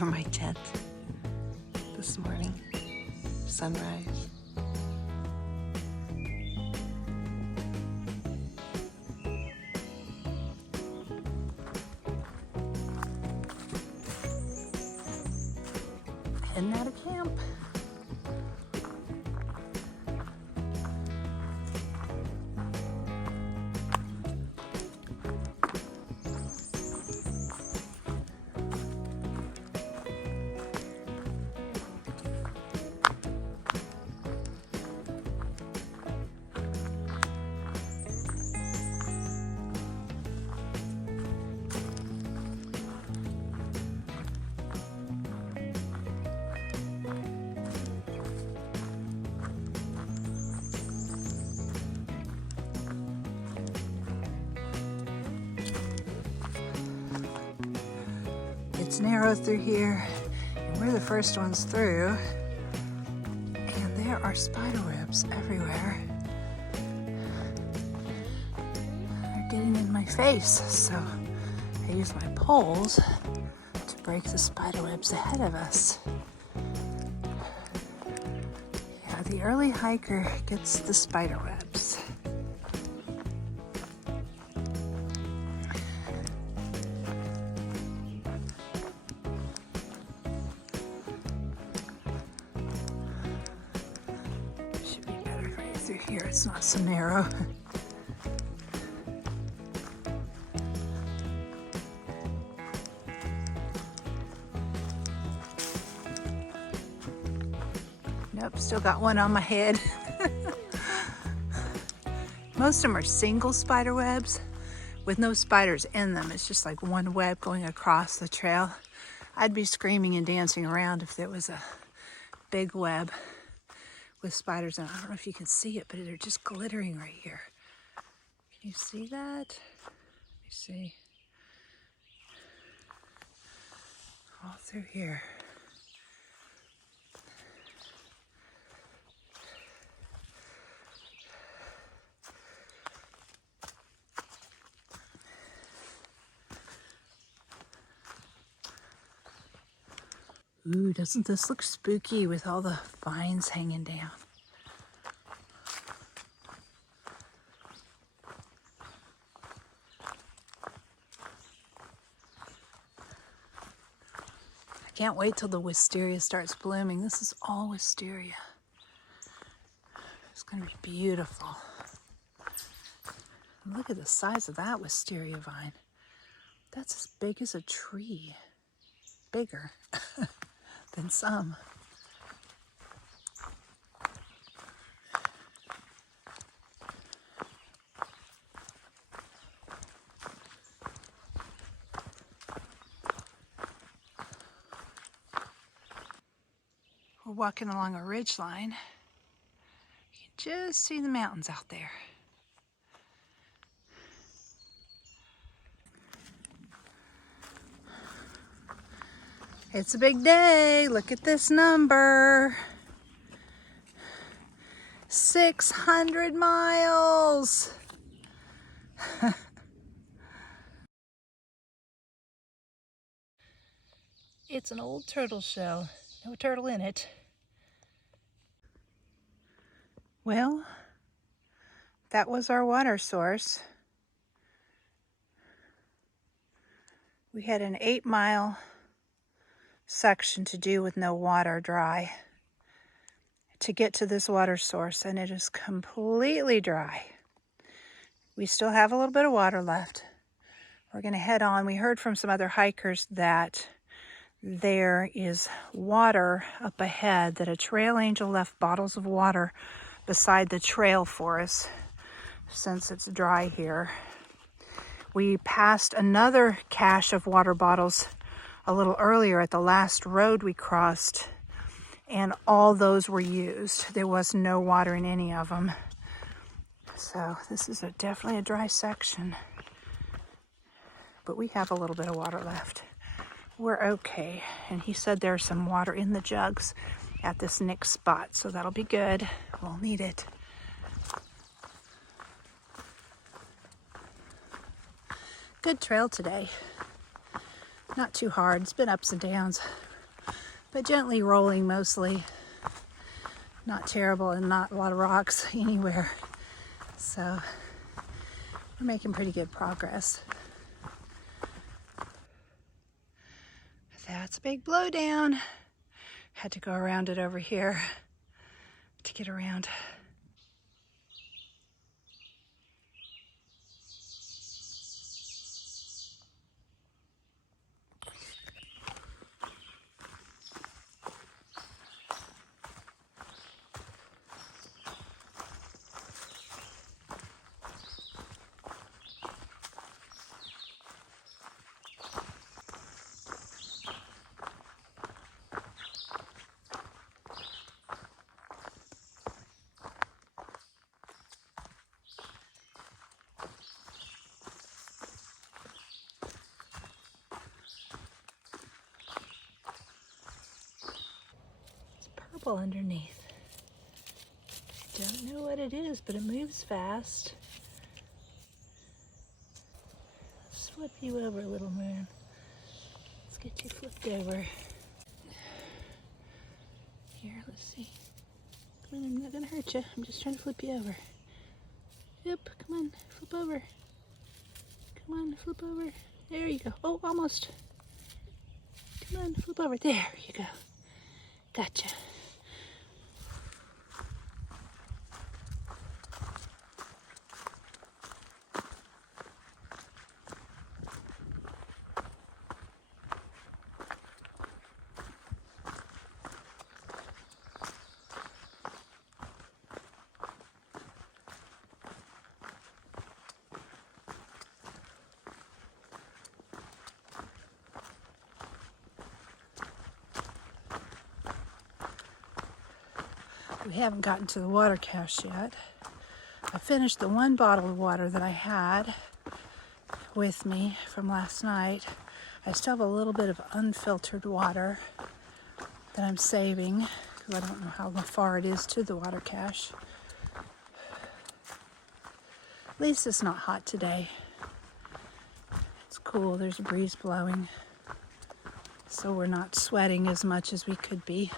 from my tent this morning. Sunrise. Heading out of camp. It's narrow through here, and we're the first ones through, and there are spider webs everywhere. They're getting in my face, so I use my poles to break the spider webs ahead of us. Yeah, the early hiker gets the spider webs. Here it's not so narrow. Nope, still got one on my head. Most of them are single spider webs with no spiders in them. It's just like one web going across the trail. I'd be screaming and dancing around if there was a big web with spiders in it. I don't know if you can see it, but they're just glittering right here. Can you see that? Let me see. All through here. Ooh, doesn't this look spooky with all the vines hanging down? I can't wait till the wisteria starts blooming. This is all wisteria. It's going to be beautiful. Look at the size of that wisteria vine. That's as big as a tree. Bigger than some. We're walking along a ridge line. You can just see the mountains out there. It's a big day. Look at this number. 600 miles. It's an old turtle shell. No turtle in it. Well, that was our water source. We had an 8-mile section to do with no water, dry, to get to this water source, and it is completely dry. We still have a little bit of water left. We're going to head on. We heard from some other hikers that there is water up ahead, that a trail angel left bottles of water beside the trail for us since it's dry here. We passed another cache of water bottles a little earlier at the last road we crossed, and all those were used. There was no water in any of them. So this is definitely a dry section, but we have a little bit of water left. We're okay. And he said there's some water in the jugs at this next spot, so that'll be good. We'll need it. Good trail today. Not too hard. It's been ups and downs. but gently rolling mostly. Not terrible and not a lot of rocks anywhere. So we're making pretty good progress. That's a big blowdown. Had to go around it over here to get around. Purple underneath. Don't know what it is, but it moves fast. Let's flip you over, little moon. Let's get you flipped over. Here, let's see. Come on, I'm not gonna hurt you. I'm just trying to flip you over. Yep, come on, flip over. Come on, flip over. There you go. Oh, almost. Come on, flip over. There you go. Gotcha. We haven't gotten to the water cache yet. I finished the one bottle of water that I had with me from last night. I still have a little bit of unfiltered water that I'm saving because I don't know how far it is to the water cache. At least it's not hot today. It's cool, there's a breeze blowing, so we're not sweating as much as we could be.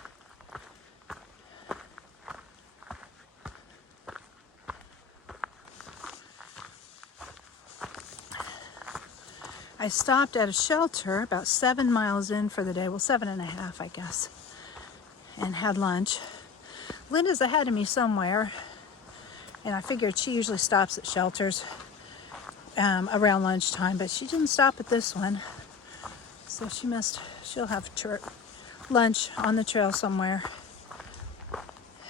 I stopped at a shelter about 7 miles in for the day, well 7.5 I guess, and had lunch. Linda's ahead of me somewhere, and I figured she usually stops at shelters around lunchtime, but she didn't stop at this one, so she'll have lunch on the trail somewhere.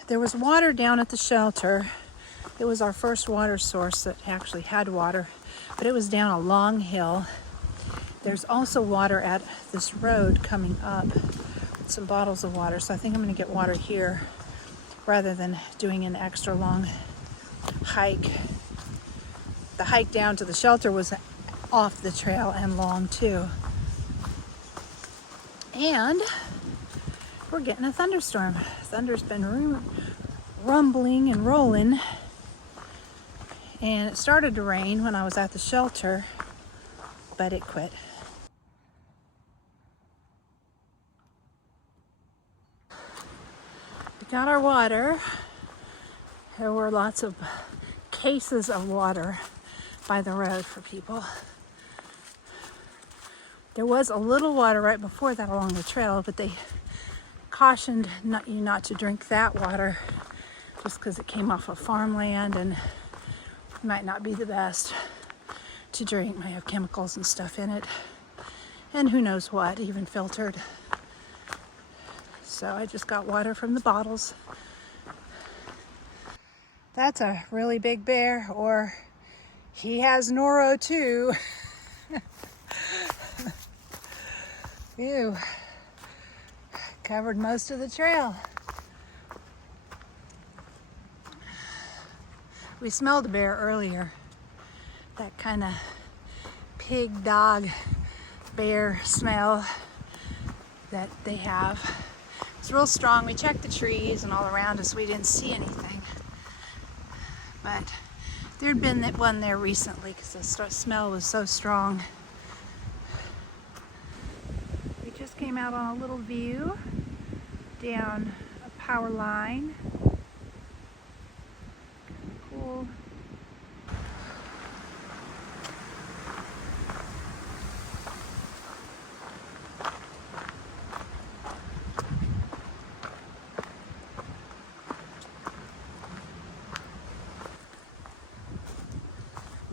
There was water down at the shelter. It was our first water source that actually had water, but it was down a long hill. There's also water at this road coming up with some bottles of water, so I think I'm going to get water here rather than doing an extra long hike. The hike down to the shelter was off the trail and long too. And we're getting a thunderstorm. Thunder's been rumbling and rolling, and it started to rain when I was at the shelter, but it quit. We got our water. There were lots of cases of water by the road for people. There was a little water right before that along the trail, but they cautioned you not to drink that water just because it came off of farmland and might not be the best to drink. Might have chemicals and stuff in it, and who knows what, even filtered. So I just got water from the bottles. That's a really big bear, or he has noro too. Ew. Covered most of the trail. We smelled a bear earlier. That kind of pig, dog, bear smell that they have. It's real strong. We checked the trees and all around us. We didn't see anything. But there'd been that one there recently because the smell was so strong. We just came out on a little view. down a power line. Cool.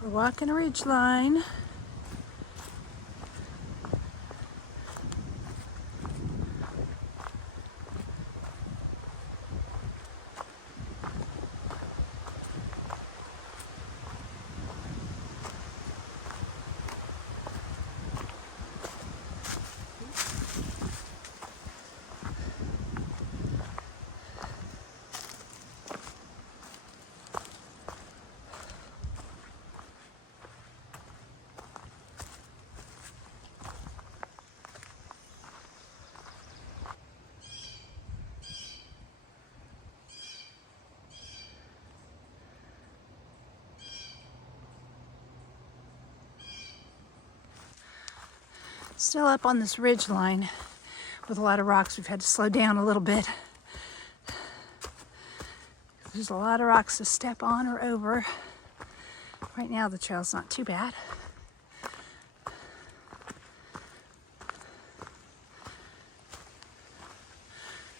We're walking a ridge line. Still up on this ridge line with a lot of rocks. We've had to slow down a little bit. There's a lot of rocks to step on or over. Right now the trail's not too bad.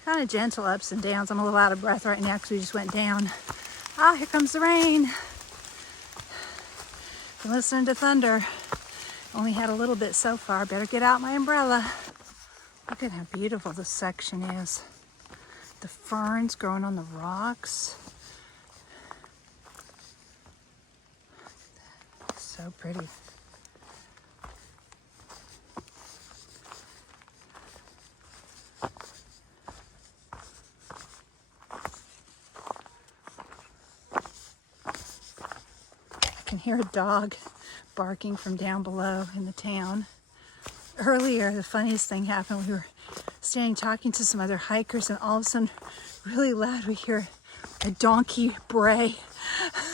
Kind of gentle ups and downs. I'm a little out of breath right now because we just went down. Ah, here comes the rain. Been listening to thunder. Only had a little bit so far. Better get out my umbrella. Look at how beautiful this section is. The ferns growing on the rocks. So pretty. I can hear a dog barking from down below in the town. Earlier, the funniest thing happened. We were standing talking to some other hikers, and all of a sudden, really loud, we hear a donkey bray.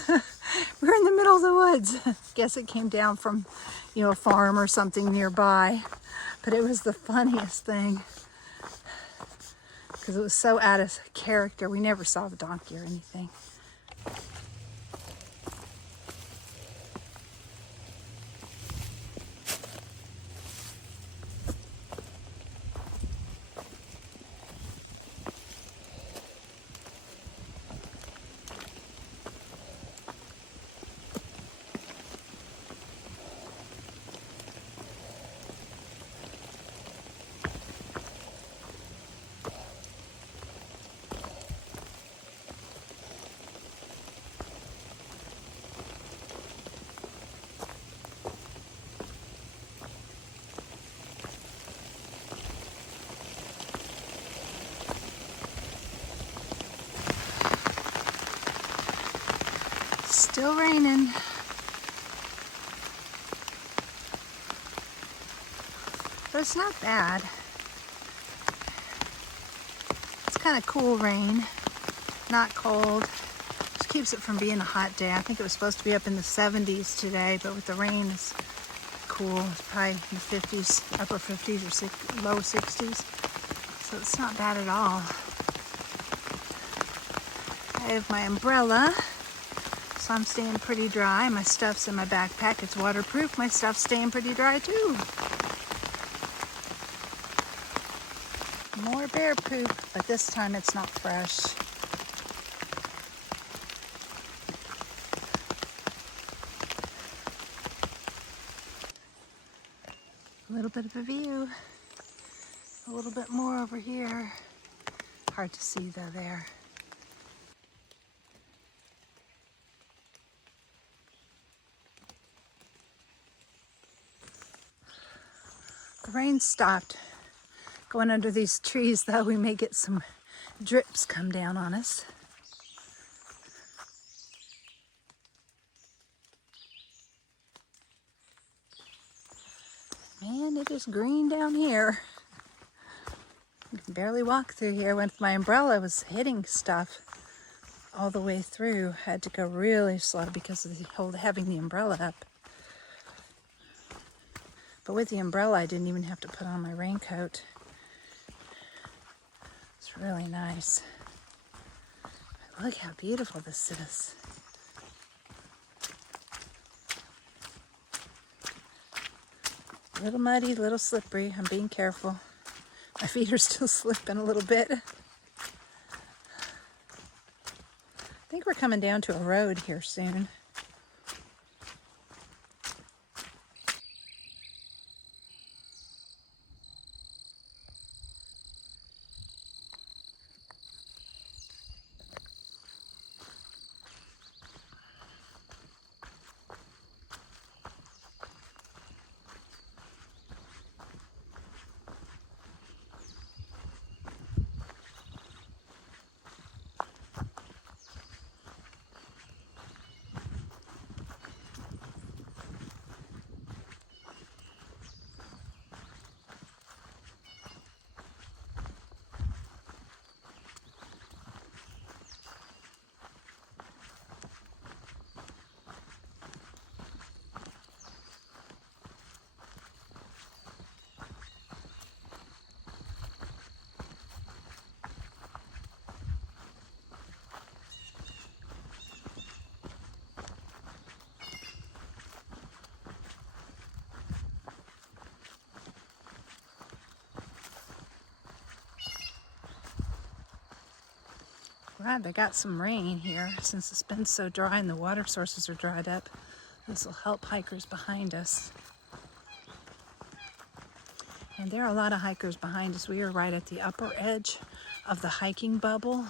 We're in the middle of the woods. Guess it came down from, a farm or something nearby. But it was the funniest thing because it was so out of character. We never saw the donkey or anything. Still raining. But it's not bad. It's kind of cool rain, not cold. Just keeps it from being a hot day. I think it was supposed to be up in the 70s today, but with the rain, it's cool. It's probably in the 50s, upper 50s or low 60s. So it's not bad at all. I have my umbrella. So I'm staying pretty dry. My stuff's in my backpack. It's waterproof. My stuff's staying pretty dry too. More bear poop, but this time it's not fresh. A little bit of a view. A little bit more over here. Hard to see though there. The rain stopped. Going under these trees though, we may get some drips come down on us. Man, it is green down here. You can barely walk through here. When my umbrella was hitting stuff all the way through, I had to go really slow because of having the umbrella up. But with the umbrella, I didn't even have to put on my raincoat. It's really nice. Look how beautiful this is. A little muddy, a little slippery. I'm being careful. My feet are still slipping a little bit. I think we're coming down to a road here soon. Glad they got some rain here since it's been so dry and the water sources are dried up. This will help hikers behind us. And there are a lot of hikers behind us. We are right at the upper edge of the hiking bubble.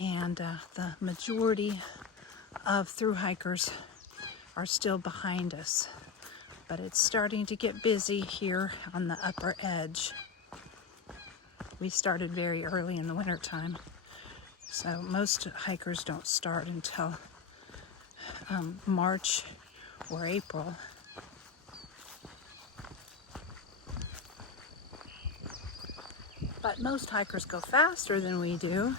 And the majority of thru hikers are still behind us. But it's starting to get busy here on the upper edge. We started very early in the wintertime. So most hikers don't start until March or April. But most hikers go faster than we do.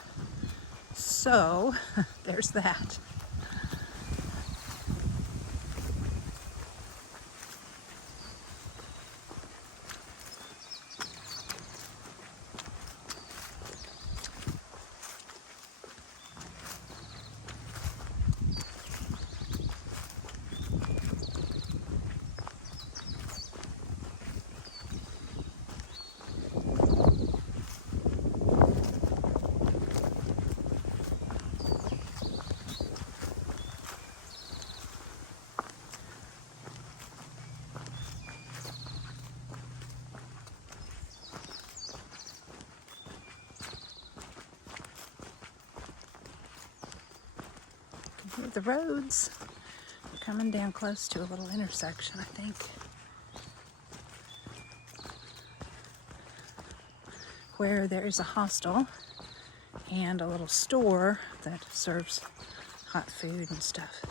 So there's that. The roads. We're coming down close to a little intersection, I think. Where there is a hostel and a little store that serves hot food and stuff.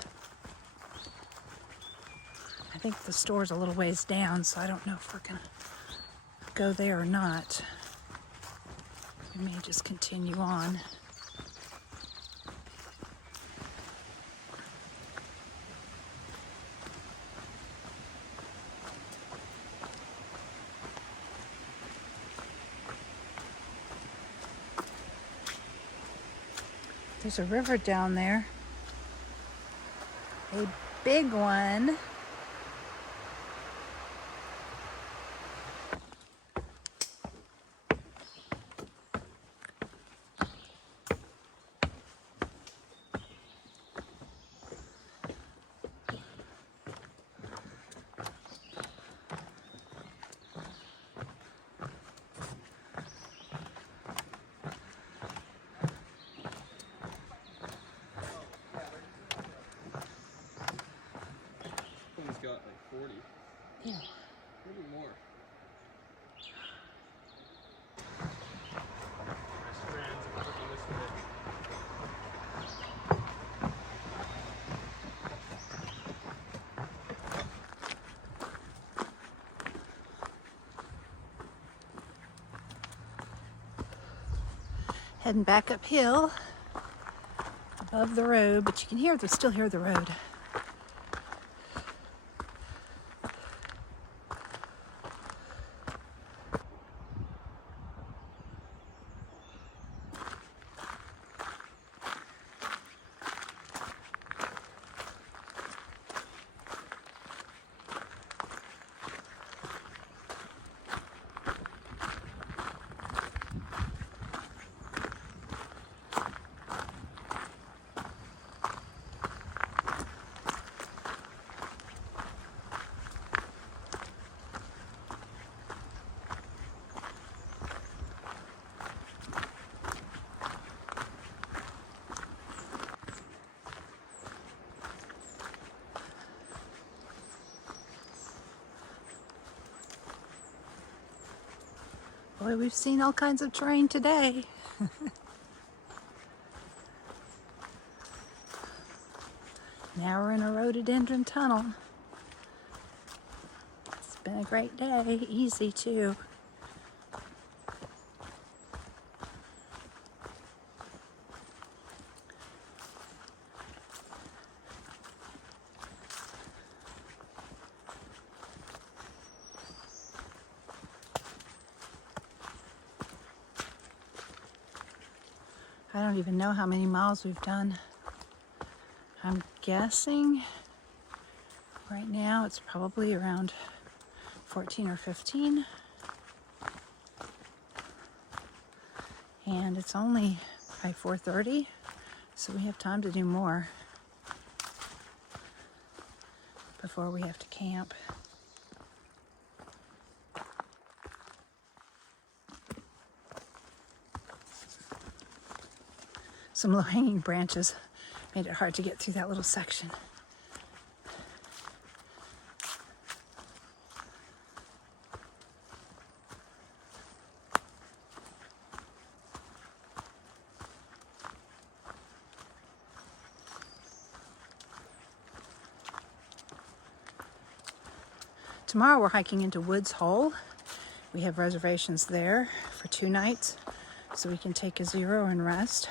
I think the store's a little ways down, so I don't know if we're gonna go there or not. We may just continue on. There's a river down there. A big one. Got like 40. Yeah. Maybe more. Heading back uphill above the road, but you can still hear the road. Boy, we've seen all kinds of terrain today. Now we're in a rhododendron tunnel. It's been a great day, easy too. I don't even know how many miles we've done. I'm guessing right now it's probably around 14 or 15. And it's only by 4:30, so we have time to do more before we have to camp. Some low-hanging branches made it hard to get through that little section. Tomorrow we're hiking into Woods Hole. We have reservations there for 2 nights, so we can take a 0 and rest.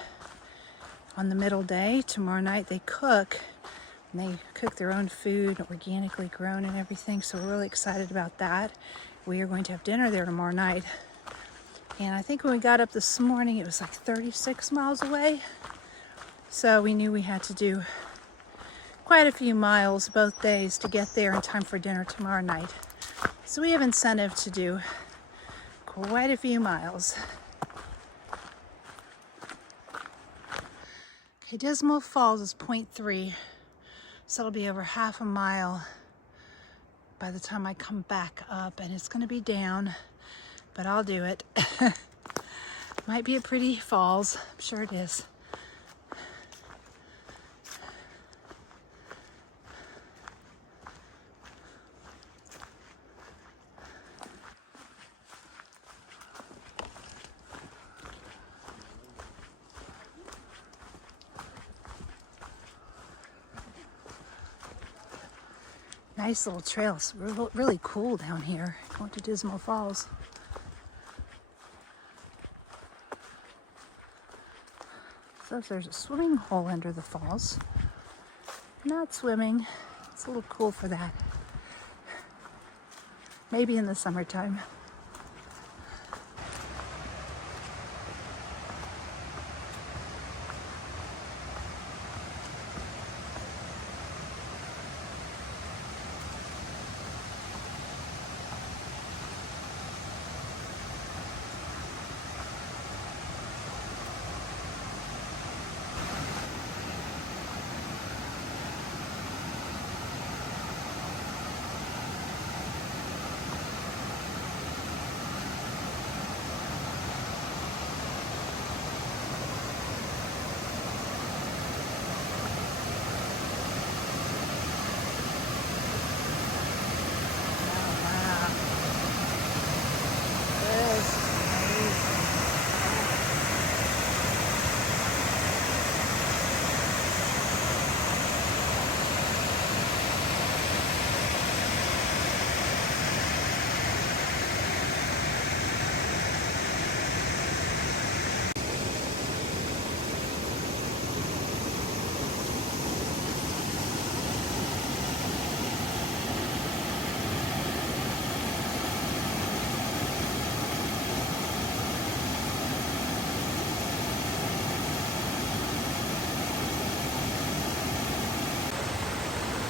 On the middle day, tomorrow night, they cook, and they cook their own food, organically grown and everything, so we're really excited about that. We are going to have dinner there tomorrow night. And I think when we got up this morning, it was like 36 miles away. So we knew we had to do quite a few miles both days to get there in time for dinner tomorrow night. So we have incentive to do quite a few miles. Okay, Dismal Falls is 0.3, so it'll be over half a mile by the time I come back up, and it's gonna be down, but I'll do it. Might be a pretty falls, I'm sure it is. Nice little trail. It's really cool down here, going to Dismal Falls. So there's a swimming hole under the falls. Not swimming. It's a little cool for that. Maybe in the summertime.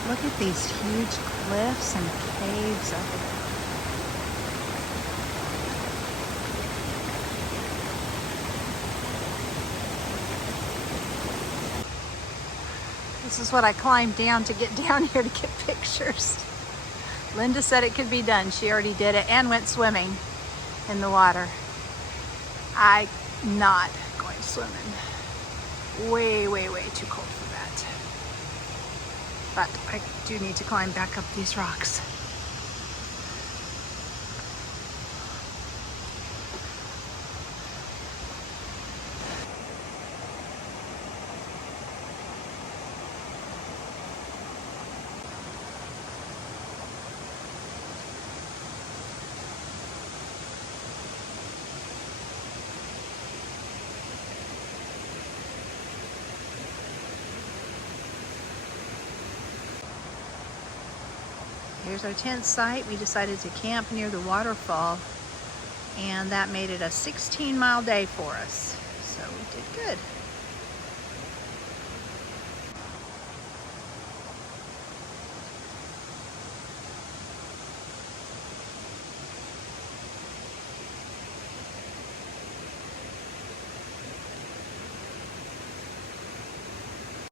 Look at these huge cliffs and caves over there. This is what I climbed down to get down here to get pictures. Linda said it could be done. She already did it and went swimming in the water. I'm not going swimming. Way, way, way too cold for that. But I do need to climb back up these rocks. Here's our tent site. We decided to camp near the waterfall, and that made it a 16-mile day for us. So we did good.